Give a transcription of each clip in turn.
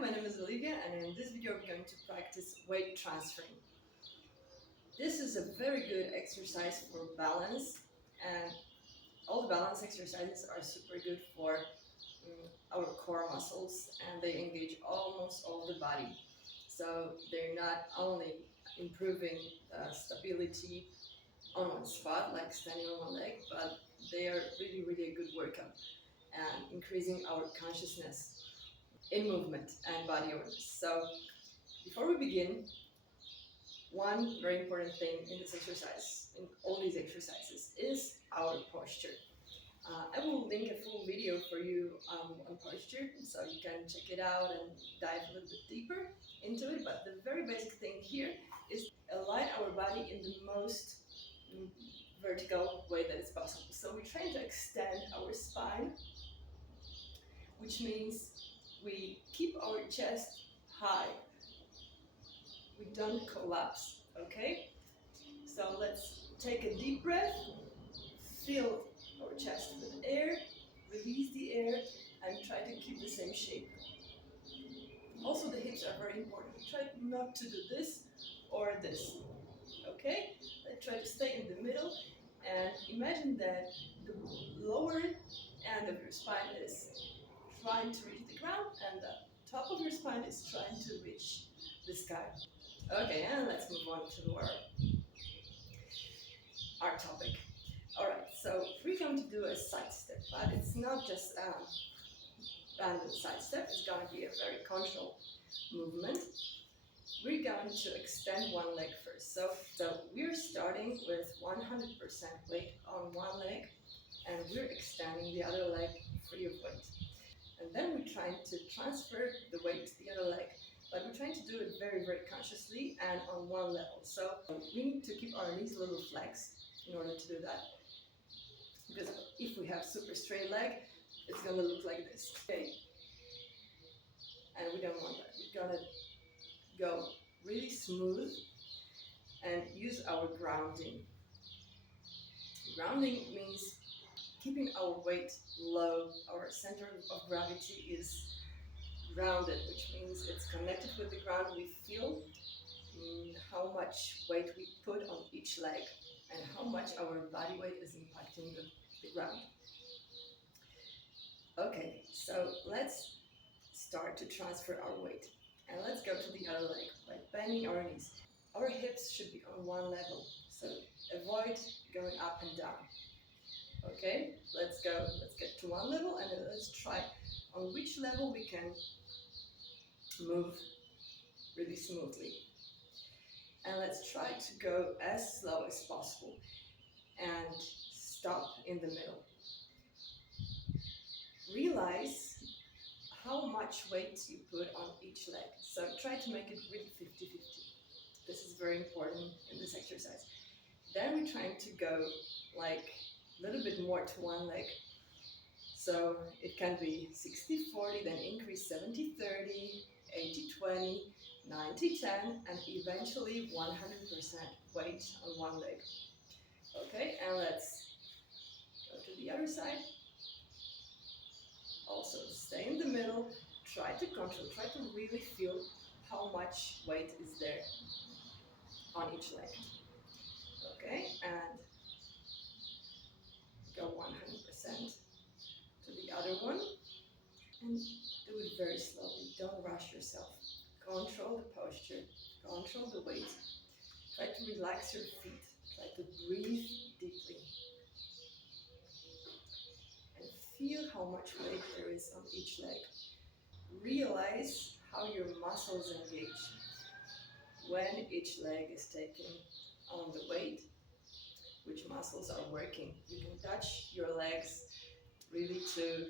my name is Olivia, and in this video we're going to practice weight transferring. This is a very good exercise for balance, and all the balance exercises are super good for our core muscles, and they engage almost all the body. So they're not only improving stability on one spot, like standing on one leg, but they are really a good workout and increasing our consciousness in movement and body awareness. So before we begin, one very important thing in this exercise, in all these exercises, is our posture. I will link a full video for you on posture, so you can check it out and dive a little bit deeper into it. But the very basic thing here is align our body in the most vertical way that is possible. So we're trying to extend our spine, which means we keep our chest high. We don't collapse, okay? So let's take a deep breath, fill our chest with air, release the air, and try to keep the same shape. Also, the hips are very important. Try not to do this or this, okay? Let's try to stay in the middle, and imagine that the lower end of your spine is trying to reach the ground, and the top of your spine is trying to reach the sky. Okay, and let's move on to our topic. Alright, so we're going to do a side step, but it's not just a random side step, it's going to be a very controlled movement. We're going to extend one leg first. So we're starting with 100% weight on one leg, and we're extending the other leg free of weight. And then we're trying to transfer the weight to the other leg, but we're trying to do it very consciously and on one level. So we need to keep our knees a little flexed in order to do that. Because if we have super straight leg, it's gonna look like this, okay? And we don't want that. We're gonna go really smooth and use our grounding. Grounding means keeping our weight low. Our center of gravity is grounded, which means it's connected with the ground. We feel how much weight we put on each leg and how much our body weight is impacting the ground. Okay, so let's start to transfer our weight. And let's go to the other leg by bending our knees. Our hips should be on one level, so avoid going up and down. Okay, let's get to one level, and then let's try on which level we can move really smoothly. And let's try to go as slow as possible and stop in the middle. Realize how much weight you put on each leg. So try to make it really 50-50. This is very important in this exercise. Then we're trying to go like a little bit more to one leg. So it can be 60-40, then increase 70-30, 80-20, 90-10, and eventually 100% weight on one leg. Okay, and let's go to the other side. Also stay in the middle, try to control, try to really feel how much weight is there on each leg. Okay, and go 100% to the other one, and do it very slowly. Don't rush yourself. Control the posture, control the weight. Try to relax your feet. Try to breathe deeply. And feel how much weight there is on each leg. Realize how your muscles engage when each leg is taking on the weight, which muscles are working. You can touch your legs really to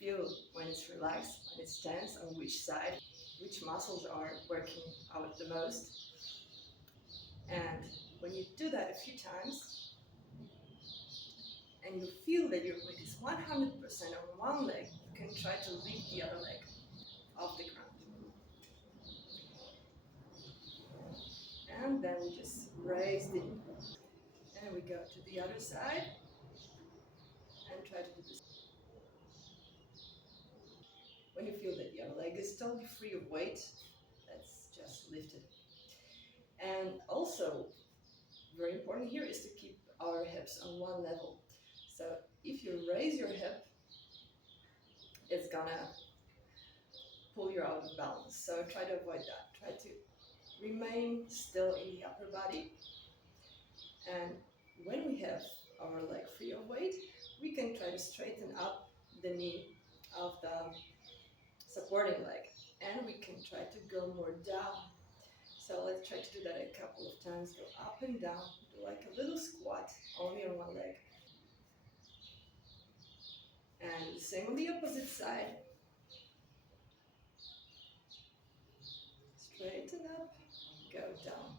feel when it's relaxed, when it's tense, on which side, which muscles are working out the most. And when you do that a few times, and you feel that your weight is 100% on one leg, you can try to lift the other leg off the ground. And then we just raise the knee. And we go to the other side and try to do this. When you feel that the other leg is totally free of weight. That's just lifted. And also, very important here is to keep our hips on one level. So if you raise your hip, it's gonna pull you out of balance. So try to avoid that. Try to remain still in the upper body. And when we have our leg free of weight, we can try to straighten up the knee of the supporting leg. And we can try to go more down. So let's try to do that a couple of times. Go up and down, do like a little squat, only on one leg. And the same on the opposite side. Straighten up, go down.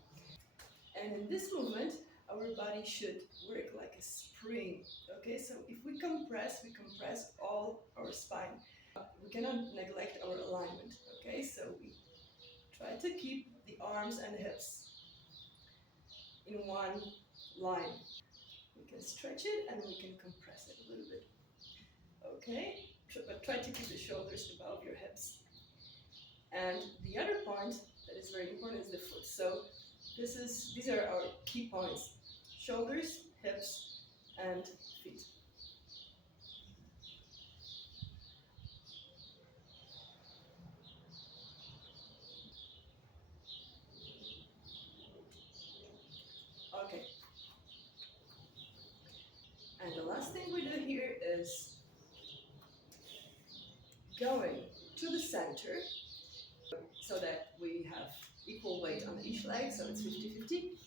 And in this movement, our body should work like a spring. Okay, so if we compress all our spine. We cannot neglect our alignment. Okay, so we try to keep the arms and hips in one line. We can stretch it and we can compress it a little bit. Okay, but try to keep the shoulders above your hips. And the other point that is very important is the foot. So these are our key points: shoulders, hips, and feet. Okay. And the last thing we do here is going to the center so that we have equal weight on each leg, so it's 50-50.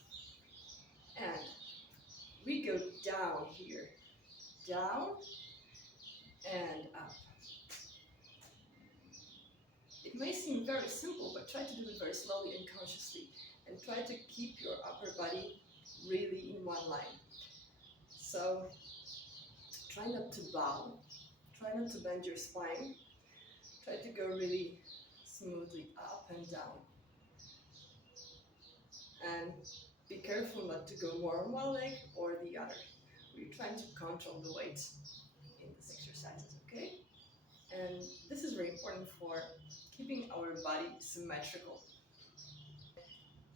And we go down here, down and up. It may seem very simple, but try to do it very slowly and consciously, and try to keep your upper body really in one line. So try not to bow, try not to bend your spine, try to go really smoothly up and down. And be careful not to go more on one leg or the other. We're trying to control the weight in these exercises, okay? And this is very important for keeping our body symmetrical.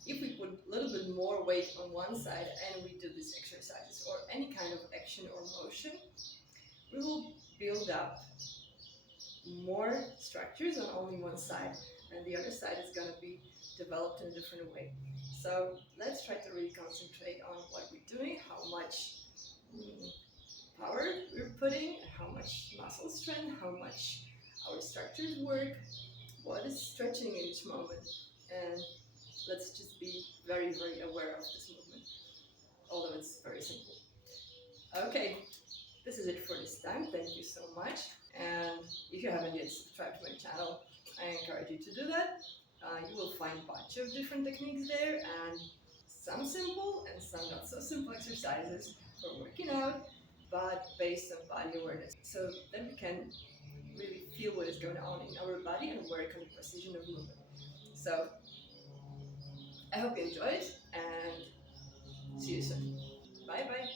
If we put a little bit more weight on one side and we do these exercises or any kind of action or motion, we will build up more structures on only one side, and the other side is going to be developed in a different way. So let's try to really concentrate on what we're doing, how much power we're putting, how much muscle strength, how much our structures work, what is stretching in each moment, and let's just be very, very aware of this movement, although it's very simple. Okay, this is it for this time. Thank you so much. And if you haven't yet subscribed to my channel, I encourage you to do that. You will find a bunch of different techniques there, and some simple and some not so simple exercises for working out, but based on body awareness, so that we can really feel what is going on in our body and work on the precision of movement. So I hope you enjoyed, and see you soon. Bye bye.